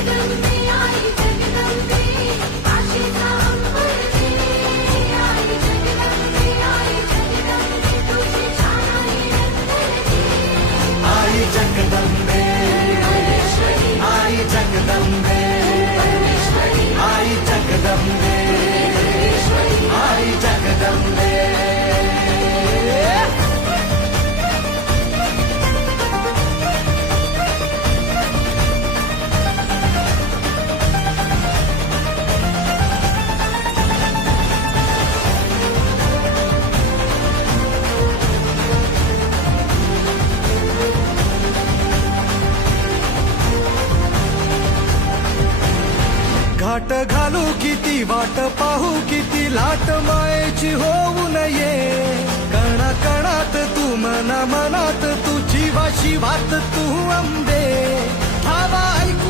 जगदंबे आई जगदंबे काशीचा अंबरने आई जगदंबे तुझी छान आई जगदंबे आई जगदंबे आई जगदंबे आई जगदंबे घाट घालू किती वाट पाहू किती लाट मायेची होऊ नये कणा कणात तू मना मनात तुझी वाशी वात तू अंबे धावा ऐकू